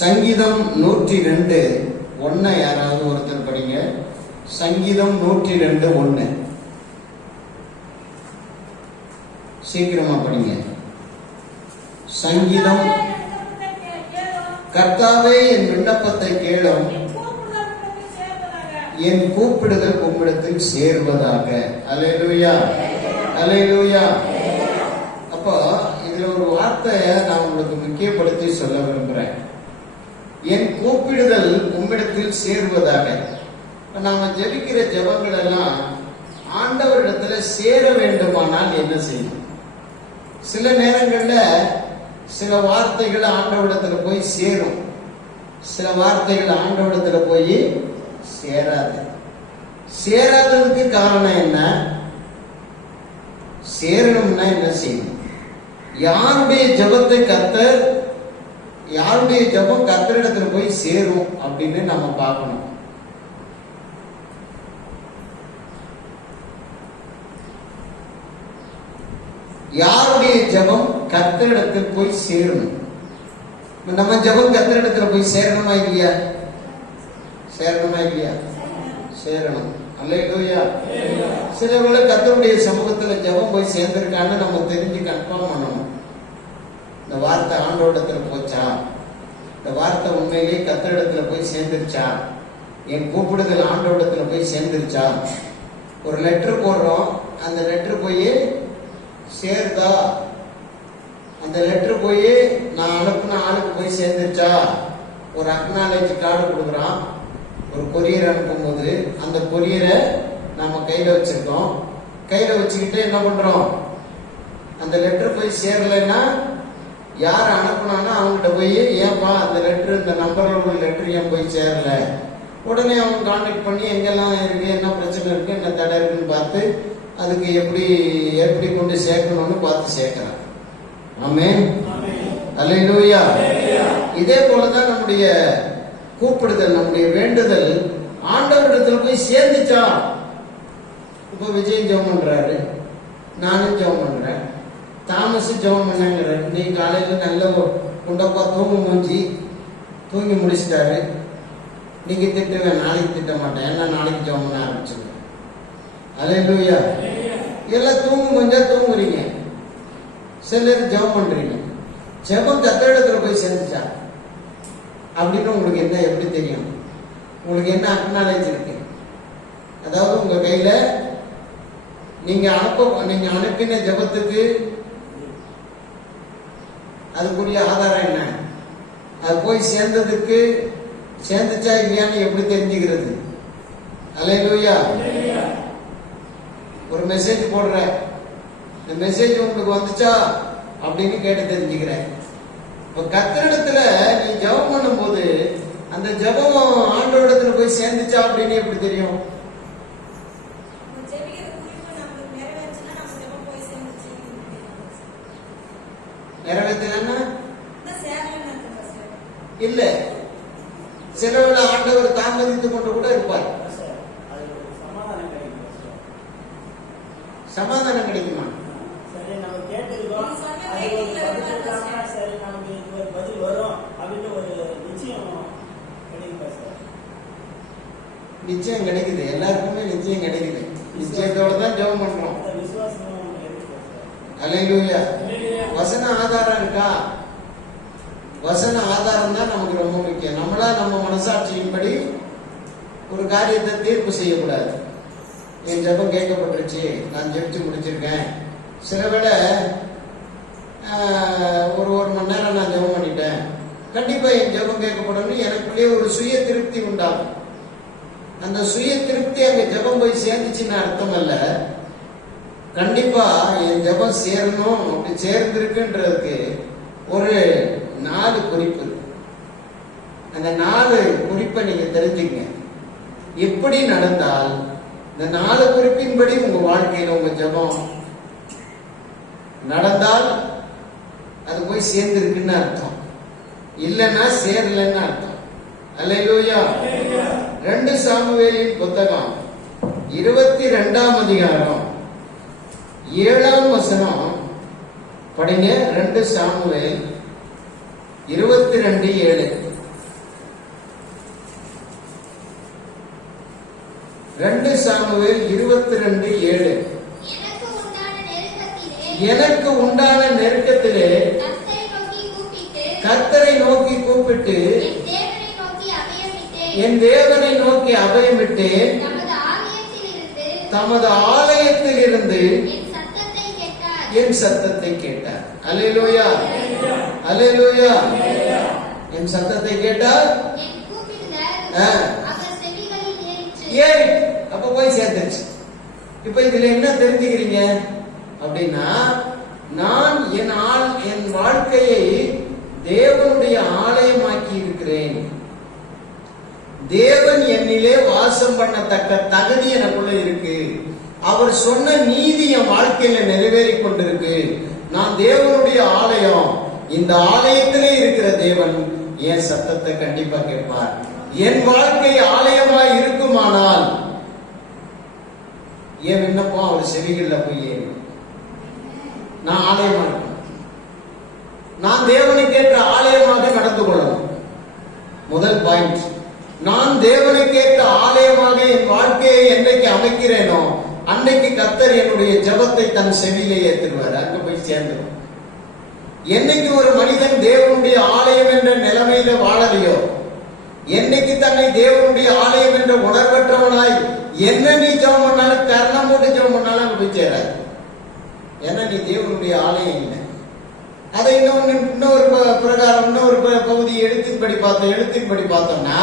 சங்கீதம் நூற்றி ரெண்டு ஒன்று யாராவது ஒருத்தர் படிங்க. சங்கீதம் நூற்றி ரெண்டு ஒன்னு சீக்கிரமா படிங்க. சங்கீதம் கர்த்தாவே என் விண்ணப்பத்தை கேளும். என் கூப்பிடுதல் உம்மிடத்தில் சேர்வதாக. அலையலூயா அலையலூயா அப்போ இதுல ஒரு வார்த்தையை நான் உங்களுக்கு முக்கியப்படுத்தி சொல்ல விரும்புறேன். என் கூப்பிடுதல் உம்மிடத்தில் சேருவதாக. நாம ஜெபிக்கிற ஜபங்கள் எல்லாம் ஆண்டவரிடத்துல சேர வேண்டுமானால் என்ன செய்யணும் சில நேரங்கள்ல சில வார்த்தைகள் ஆண்டவரிடத்துல போய் சேரும். சில வார்த்தைகள் ஆண்டவரிடத்துல போய் சேராது. சேராததுக்கு காரணம் என்ன? சேரணும்னா என்ன செய்யணும் யாருடைய ஜெபத்தை கத்தர் யாருடைய ஜெபம் கத்தரிடத்துல போய் சேரும் அப்படின்னு நம்ம பார்க்கணும். யாருடைய ஜெபம் கத்தரிடத்தில் போய் சேரணும்? நம்ம ஜெபம் கத்தரிடத்துல போய் சேரணுமா இல்லையா? சேரணுமா இல்லையா? சேரணும். அல்லையா சில வேளை சமூகத்துல ஜெபம் போய் சேர்ந்திருக்கான்னு நம்ம தெரிஞ்சு கன்ஃபார்ம் பண்ணணும். இந்த வார்த்தை ஆண்டோடத்துல போச்சா? இந்த வார்த்தை உண்மையிலேயே கத்தரிடத்துல போய் சேர்ந்துருச்சா? என் கூப்பிடுதல் ஆண்டோடத்துல போய் சேர்ந்துருச்சா? ஒரு லெட்டர் போடுறோம். அந்த லெட்டர் போய் சேருதா அந்த லெட்டர் போய் நான் அனுப்புன ஆளுக்கு போய் சேர்ந்துருச்சா? ஒரு அக்னாலேஜ் கார்டு கொடுக்குறான். ஒரு கொரியர் அனுப்பும்போது அந்த கொரியரை நாம் கையில வச்சிருக்கோம். கையில வச்சுக்கிட்டு என்ன பண்றோம்? அந்த லெட்டர் போய் சேரலைன்னா யார் அனுப்புனானோ அவங்ககிட்ட போய் ஏன்பா அந்த லெட்ரு இந்த நம்பர்ல உள்ள லெட்டர் ஏன் போய் சேரல? உடனே அவங்க கான்டாக்ட் பண்ணி எங்கெல்லாம் இருக்கு? என்ன பிரச்சனை இருக்கு? என்ன தடை இருக்குன்னு பார்த்து அதுக்கு எப்படி எப்படி கொண்டு சேர்க்கணும்னு பார்த்து சேர்க்கிறான் ஆமே அல்லேலூயா. இதே போலதான் நம்முடைய கூப்பிடுதல் நம்முடைய வேண்டுதல் ஆண்டவரிடத்தில் போய் சேர்ந்துச்சா? இப்போ விஜய் ஜெபம் பண்றாரு. நானும் ஜெபம் பண்றேன். தாமஸ் ஜெபம் பண்ணாங்க இன்னைக்கு காலையில் நல்ல குண்டப்பா தூங்க மூஞ்சி தூங்கி முடிச்சிட்டாரு. நீங்க திட்டுவேன் நாளைக்கு திட்ட மாட்டேன். ஏன்னா நாளைக்கு ஜெபம் பண்ண ஆரம்பிச்சிருவேன். லூயா எல்லாம் தூங்கும் கொஞ்சா தூங்குறீங்க. சிலர் ஜெபம் பண்றீங்க. ஜெபம் கத்தரிடத்துல போய் சேர்ந்துச்சா? அப்படின்னு உங்களுக்கு என்ன எப்படி தெரியும்? உங்களுக்கு என்ன அக்னாலேஜ் இருக்கு? அதாவது உங்க கையில நீங்க அனுப்ப நீங்க அனுப்பின ஜெபத்துக்கு அதுக்குரிய ஆதாரம் என்ன? அது போய் சேர்ந்ததுக்கு சேர்ந்துச்சா இல்லையான்னு எப்படி தெரிஞ்சுக்கிறது? அலையலூயா ஒரு மெசேஜ் போடுற. இந்த மெசேஜ் உங்களுக்கு வந்துச்சா? அப்படின்னு கேட்டு தெரிஞ்சுக்கிறேன் இப்ப கத்திரிடத்துல நீ ஜெபம் பண்ணும்போது அந்த ஜெபம் ஆண்டோடத்துல போய் சேர்ந்துச்சா அப்படின்னு எப்படி தெரியும் நிறைவேற்றலன்னா இல்ல சிலவுல ஆண்டவர் தாமதித்து கொண்டு கூட இருப்பார் சமாதானம் கிடைக்குமா சரி நம்ம கேட்டிருக்கோம் அது சரி நமக்கு ஒரு பதில் வரும் அப்படின்னு ஒரு நிச்சயம் சார் நிச்சயம் கிடைக்குது. எல்லாருக்குமே நிச்சயம் கிடைக்குது. நிச்சயத்தோட தான் ஜெபம் பண்றோம். அந்த விசுவாசம் அலையிலூயா வசன ஆதாரம் இருக்கா? வசன ஆதாரம் தான் நமக்கு ரொம்ப முக்கியம். நம்மளா நம்ம மனசாட்சியின்படி ஒரு காரியத்தை தீர்ப்பு செய்யக்கூடாது. என் ஜெபம் கேட்கப்பட்டுருச்சு. நான் ஜெபிச்சு முடிச்சிருக்கேன். சில வேளை ஒரு ஒரு மணி நேரம் நான் ஜெபம் பண்ணிட்டேன். கண்டிப்பா என் ஜெபம் கேட்கப்படணும். எனக்குள்ளேயே ஒரு சுய திருப்தி உண்டாகும். அந்த சுய திருப்தி அங்க ஜெபம் போய் சேர்ந்துச்சுன்னு அர்த்தம் அல்ல. கண்டிப்பா என் ஜெபம் சேரணும். அப்படி சேர்ந்திருக்குன்றதுக்கு ஒரு நாலு குறிப்பு அந்த நாலு குறிப்பை நீங்க தெரிஞ்சுங்க எப்படி நடந்தால் இந்த நாலு குறிப்பின்படி உங்க வாழ்க்கையில உங்க ஜெபம் நடந்தால் அது போய் சேர்ந்துருக்குன்னு அர்த்தம். இல்லைன்னா சேரலன்னு அர்த்தம். அல்லையோயா ரெண்டு சாமுவேலின் புத்தகம் இருபத்தி ரெண்டாம் அதிகாரம் ஏழாம் வசனம். படிங்க ரெண்டு சாமுவேல் இருபத்தி ரெண்டு ஏழு. ரெண்டு சாமுவேல் இருபத்தி ரெண்டு ஏழு எனக்கு உண்டான நெருக்கத்திலே கர்த்தரை நோக்கி கூப்பிட்டு என் தேவனை நோக்கி அபயமிட்டேன். தமது தமது ஆலயத்திலிருந்து என் சத்தத்தை கேட்டார். என் சத்தத்தை கேட்டார். அலையலோயா அலையலோயா என் சத்தத்தை கேட்டார். ஏறி அப்ப போய் சேர்ந்துருச்சு. இப்ப இதுல என்ன தெரிஞ்சுக்கிறீங்க? அப்படின்னா நான் என் ஆள் என் வாழ்க்கையை தேவன் என்னிலே வாசம் பண்ணத்தக்க தகுதி எனக்குள்ள இருக்கு. அவர் சொன்ன நீதி என் வாழ்க்கையில நிறைவேறி கொண்டிருக்கு. நான் தேவனுடைய ஆலயம். இந்த ஆலயத்திலே இருக்கிற தேவன் என் சத்தத்தை கண்டிப்பா கேட்பார். என் வாழ்க்கை ஆலயமாய் இருக்குமானால் என் விண்ணப்பம் அவர் செவிகள்ல போய் நான் ஆலயமா நான் தேவனை கேட்ட ஆலயமாக நடந்து கொள்ளணும். முதல் பாயிண்ட் நான் தேவனை ஏற்ற ஆலயமாக என் வாழ்க்கையை என்னைக்கு அமைக்கிறேனோ அன்னைக்கு கத்தர் என்னுடைய ஜெபத்தை தன் செவிலே ஏத்துருவார் அங்க போய் சேர்ந்துடும் என்னைக்கு ஒரு மனிதன் தேவனுடைய ஆலயம் என்ற நிலைமையில வாழலையோ என்னைக்கு தன்னை தேவனுடைய ஆலயம் என்ற உணர்வற்றவனாய் என்ன நீ ஜெபம் பண்ணாலும் கர்ணம் போட்டு ஜெபம் பண்ணாலும் அங்க போய் சேராது. ஏன்னா நீ தேவனுடைய ஆலயம் இல்லை. அதை இன்னொன்று இன்னொரு ப- பிரகாரம் இன்னொரு ப- பகுதி எழுத்தின்படி பார்த்தோம் எழுத்தின்படி பார்த்தோம்னா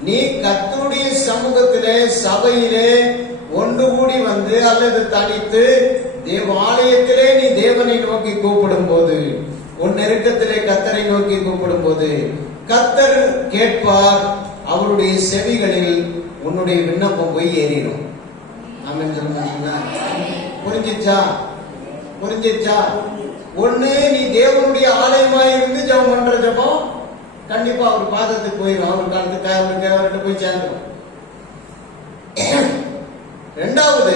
நீ கத்தருடைய சமூகத்திலே சபையிலே ஒன்று கூடி வந்து அல்லது தனித்து தேவாலயத்திலே நீ தேவனை நோக்கி கூப்பிடும் போது உன் நெருக்கத்திலே கத்தரை நோக்கி கூப்பிடும் போது கத்தர் கேட்பார் அவருடைய செவிகளில் உன்னுடைய விண்ணப்பம் போய் ஏறிடும். ஆமென் சொல்ல புரிஞ்சிச்சா? புரிஞ்சிச்சா? ஒண்ணு நீ தேவனுடைய ஆலயமாய் இருந்து ஜெபம் பண்ற ஜெபம் கண்டிப்பா அவர் பாதத்துக்கு போயிடும் அவர் காலத்துக்கு அவருக்கு அவர்கிட்ட போய் சேர்ந்துடும் ரெண்டாவது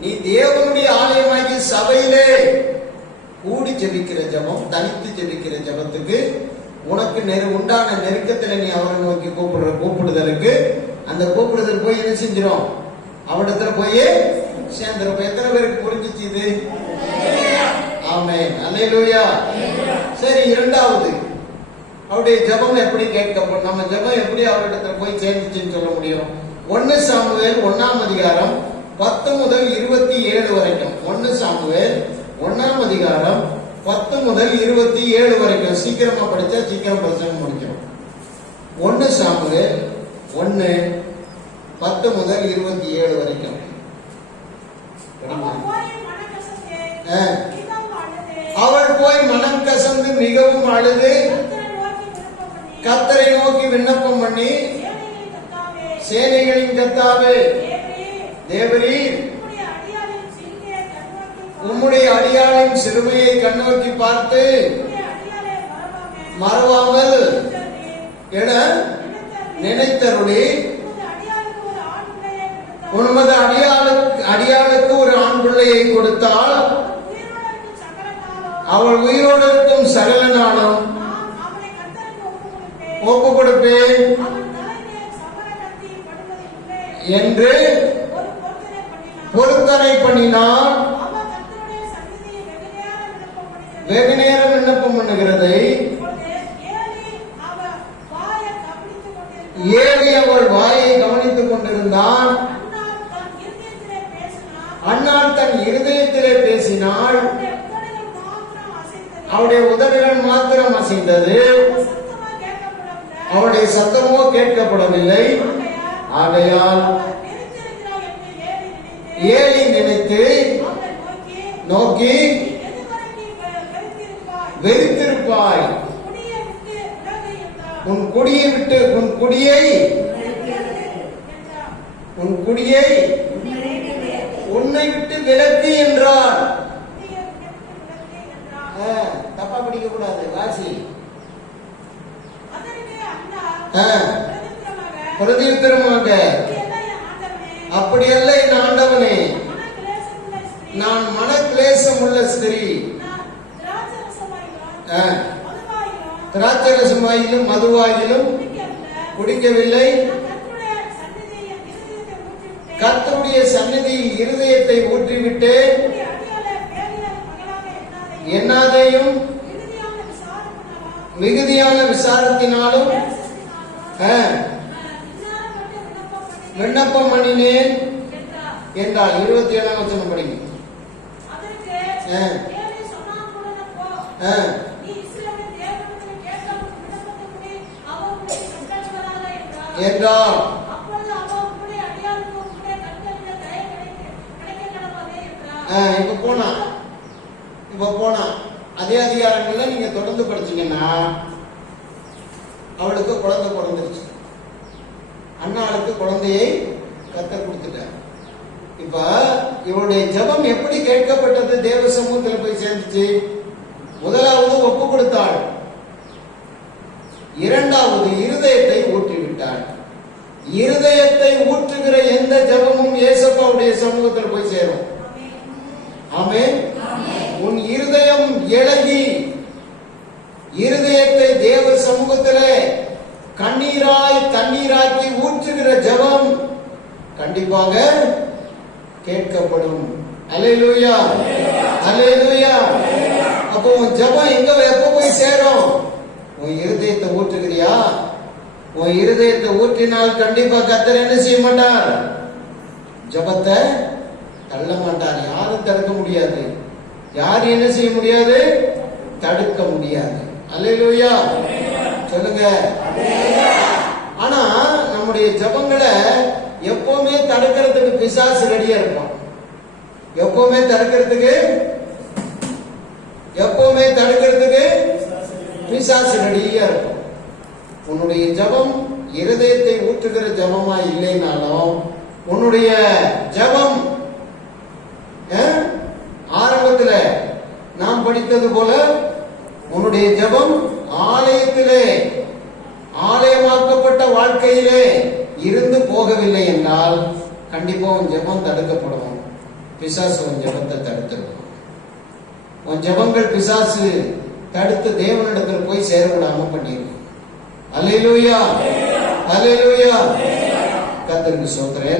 நீ தேவனுடைய ஆலயமாகி சபையிலே கூடி ஜெபிக்கிற ஜெபம் தனித்து ஜெபிக்கிற ஜெபத்துக்கு உனக்கு நெரு உண்டான நெருக்கத்துல நீ அவரை நோக்கி கூப்பிடுற கூப்பிடுதலுக்கு அந்த கூப்பிடுதல் போய் என்ன செஞ்சிடும் அவனிடத்துல போய் சேர்ந்துரும். எத்தனை பேருக்கு புரிஞ்சிச்சு இது? ஆமென். அல்லேலூயா. சரி இரண்டாவது. அவருடைய ஜெபம் எப்படி கேட்கப்படும் நம்ம ஜெபம் எப்படி அவரிடத்துல போய் சேர்ந்துச்சுன்னு சொல்ல முடியும்? ஒன்னு சாமுவேல் ஒன்னாம் அதிகாரம் பத்து முதல் இருபத்தி ஏழு வரைக்கும். ஒன்னு சாமுவேல் ஒன்னாம் அதிகாரம் பத்து முதல் இருபத்தி ஏழு வரைக்கும். சீக்கிரமா படிச்சா சீக்கிரம் பிரசங்கம் முடிச்சிடும் ஒன்னு சாமுவேல் ஒன்னு பத்து முதல் இருபத்தி ஏழு வரைக்கும். அவள் போய் மனம் கசந்து மிகவும் அழுது கர்த்தரை நோக்கி விண்ணப்பம் பண்ணி, கத்தரை நோக்கி விண்ணப்பம் பண்ணி சேனைகளின் கத்தாவே தேவரீர், உம்முடைய அடியாளின் சிறுமையை கண்ணோக்கி பார்த்து மறவாமல் என நினைத்தருளி உமது அடியாளுக்கு ஒரு ஆண் பிள்ளையை அடியாளுக்கு ஒரு ஆண் பிள்ளையை கொடுத்தால் அவள் உயிரோடு இருக்கும் சகல ஒப்பு கொடுப்பேன். என்று பொருத்தனை பண்ணினால் வெகு நேரம் விண்ணப்பம் பண்ணுகிறது ஏழி அவள் வாயை கவனித்துக் கொண்டிருந்தான். அண்ணா தன் இருதயத்திலே பேசினாள். அவருடைய உதடுகள் மாத்திரம் அசைந்தது. அவனுடைய சத்தமோ கேட்கப்படவில்லை. ஆகையால் ஏழை நினைத்து நோக்கி வெறுத்திருப்பாய். உன் குடியை விட்டு உன் குடியை உன் குடியை உன்னை விட்டு விலக்கு என்றான். தப்பா பிடிக்க கூடாது ராசி பிரதித்திரமாக, பிரதித்திரமாக "இப்படியெல்லாம் என் ஆண்டவனே, அப்படியல்ல என் ஆண்டவனே. நான் மனக்லேசம் உள்ள ஸ்திரீ திராட்சரசமாயிலும். மதுவாயிலும் குடிக்கவில்லை. கர்த்தருடைய சந்நிதியில் என் இருதயத்தை ஊற்றிவிட்டு விசாரத்தினாலும், மிகுதியான விசாரத்தினாலும் விண்ணப்பம் பண்ணினேன். என்றால் இருபத்தி ஏழாம் வச்சனம் படிங்க. என்றால் இப்ப போனா. இப்ப போனா. அதே அதிகாரங்கள்ல நீங்க தொடர்ந்து படிச்சீங்கன்னா அவளுக்கு குழந்தை பிறந்துருச்சு. அண்ணாளுக்கு குழந்தையை கத்த கொடுத்துட்டார். இப்ப இவளுடைய ஜெபம் எப்படி கேட்கப்பட்டது? தேவ சமூகத்துல போய் சேர்ந்துச்சு. முதலாவது ஒப்பு கொடுத்தாள். இரண்டாவது இருதயத்தை ஊற்றி விட்டாள் இருதயத்தை ஊற்றுகிற எந்த ஜெபமும் இயேசப்பாவுடைய சமூகத்தில் போய் சேரும். ஆமென். உன் இருதயம் இழகி இருதயத்தை தேவ சமூகத்திலே கண்ணீராய் தண்ணீராக்கி ஊற்றுகிற ஜெபம் கண்டிப்பாக கேட்கப்படும். அலையலூயா அலையலூயா அப்போ உன் ஜெபம் எங்க எப்ப போய் சேரும்? உன் இருதயத்தை ஊற்றுகிறியா? உன் இருதயத்தை ஊற்றினால் கண்டிப்பா கத்தர் என்ன செய்ய மாட்டார்? ஜெபத்தை தள்ள மாட்டார். யாரும் தடுக்க முடியாது. யார் என்ன செய்ய முடியாது? தடுக்க முடியாது. அல்லேலூயா. சொல்லுங்க. ஆனா நம்முடைய ஜெபங்களை எப்பவுமே தடுக்கிறதுக்கு பிசாசு ரெடியா இருப்பான். எப்பவுமே தடுக்கிறதுக்கு எப்பவுமே தடுக்கிறதுக்கு பிசாசு ரெடியா இருக்கும் உன்னுடைய ஜெபம் இருதயத்தை ஊற்றுகிற ஜபமா இல்லைனாலும் உன்னுடைய ஜெபம் அஹ், ஆரம்பத்துல நாம் படித்தது போல உன்னுடைய ஜெபம் ஆலயத்திலே ஆலயமாக்கப்பட்ட வாழ்க்கையிலே இருந்து போகவில்லை என்றால் கண்டிப்பா உன் ஜெபம் தடுக்கப்படும். பிசாசு உன் ஜெபத்தை தடுத்துருக்கும் உன் ஜெபங்கள் பிசாசு தடுத்து தேவனிடத்தில் போய் சேர விடாம பண்ணிருக்கும் அல்லேலூயா! அல்லேலூயா! கத்தருக்கு சோத்திரம்.